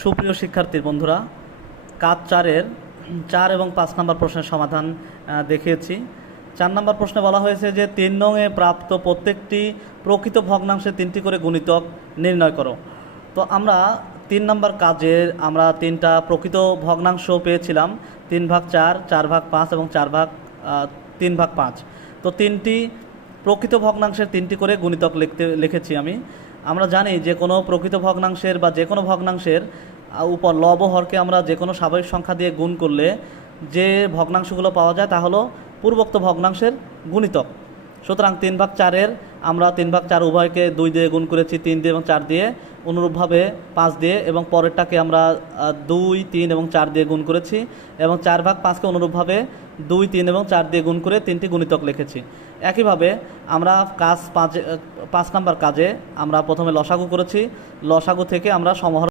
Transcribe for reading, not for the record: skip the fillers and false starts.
সুপ্রিয় শিক্ষার্থী বন্ধুরা, কাজ 4-এর 4 এবং 5 নম্বর প্রশ্নের সমাধান দেখিয়েছি। 4 নম্বর প্রশ্নে বলা হয়েছে যে 3 নং-এ প্রাপ্ত প্রত্যেকটি প্রকৃত ভগ্নাংশে 3টি করে গুণিতক নির্ণয় করো। তো আমরা 3 নম্বর কাজে আমরা 3টা প্রকৃত ভগ্নাংশ পেয়েছিলাম, 3/4, 4/5 এবং 3/5। তো 3টি প্রকৃত ভগ্নাংশের 3টি করে গুণিতক লিখেছি আমি। আমরা জানি যে কোনো প্রকৃত ভগ্নাংশের বা যে কোনো ভগ্নাংশের উপর লব হরকে আমরা যে কোনো স্বাভাবিক সংখ্যা দিয়ে গুণ করলে যে ভগ্নাংশগুলো পাওয়া যায় তা হলো পূর্বোক্ত ভগ্নাংশের গুণিতক। সুতরাং 3/4-এর আমরা 3/4 উভয়কে 2 দিয়ে গুণ করেছি, 3 দিয়ে এবং 4 দিয়ে, অনুরূপভাবে 5 দিয়ে, এবং পরেরটাকে আমরা 2, 3 এবং 4 দিয়ে গুণ করেছি, এবং 4/5কে অনুরূপভাবে 2, 3 এবং 4 দিয়ে গুণ করে 3টি গুণিতক লিখেছি। একইভাবে আমরা কাজ 5 নম্বর কাজে আমরা প্রথমে লসাগু করেছি, লসাগু থেকে আমরা সমহরণ